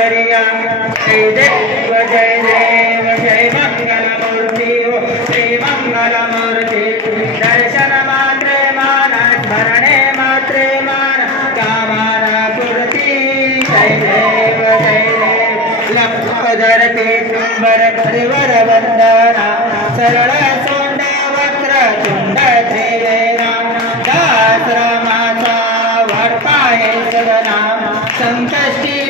जय देव जय देव जय मंगलमूर्ती श्री मंगलमूर्ती दर्शन मात्रे मान स्मरणे मात्रे मान कामाना पूर्ती जय देव जय देव लंबोदरते शंभर परिवर वंदना सरळ सोंड वक्र चुंड त्रिवेणा दाश्रमाचा वाटपा हे सगनाम संकष्टी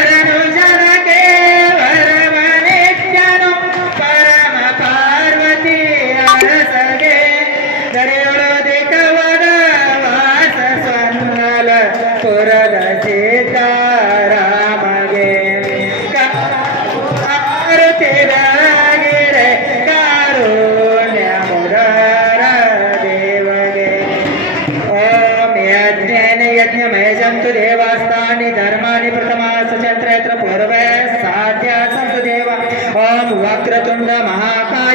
సయంతు దేవాస్థాని ధర్మాని ప్రథమాసు చంద్రేత్ర పూర్వే సాధ్యా సంతు దేవ ఓం వక్రతుండ మహాకాయ